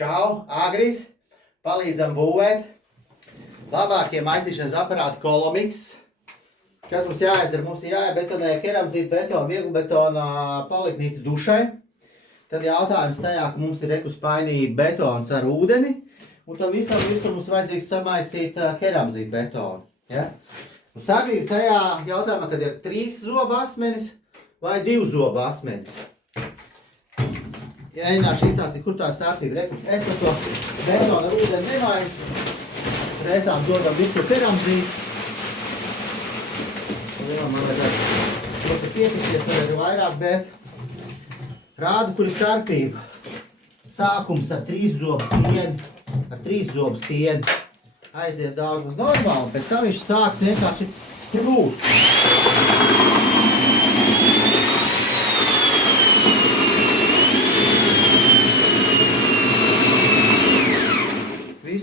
Čau, Agris! Palīdzam būvēt. Labākie maisīšanas aparāti Kolomix. Kas mums jāizdara? Mums ir jāiebetonē keramzīta betona, vieglbetona paliknīca dušai. Tad jautājums tajā, ka mums ir spainīgi betons ar ūdeni. Un tam visam mums vajadzīgs samaisīt keramzīta betonu. Ja? Un sabiedrība tajā jautājumā, kad ir 3 zobu asmenis vai 2 zobu asmenis. Mēģināšu izstāstīt, kur tā starpība. Es par to betonu ar ūdeni nemaisu. Reizām dodam visu keramzītu. Man vajadzētu šo te pietisties, var arī vairāk bērt. Rādu, kur ir starpība. Sākums ar 3 zobu stieni. Aizies daudz maz normāli, un pēc tam viņš sāks vienkārši sprūst.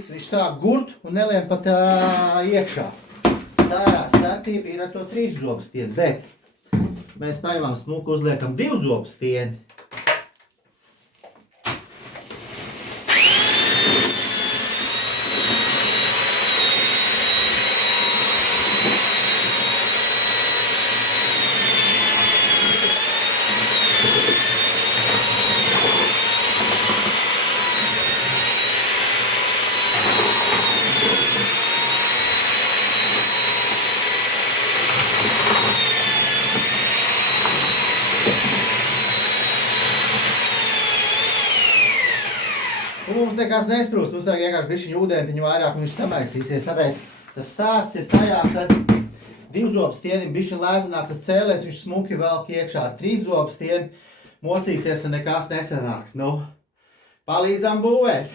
Viņš sāk gurt un nelien pat iekšā. Tā starpība ir ar to 3 zobu stieni, bet mēs paimām smuku uzliekam 2 zobu stieni. Un mums nekas nesprūst, mums vajag vienkārši bišķiņu ūdeni, viņu vairāk un viņš samaisīsies. Tāpēc tas stāsts ir tajā, ka 2 zobu stienim bišķiņ lēzanāks tas cēlēs, viņš smuki velk iekšā ar 3 zobu stieni, mocīsies un nekas nesanāks. Nu, palīdzam būvēt!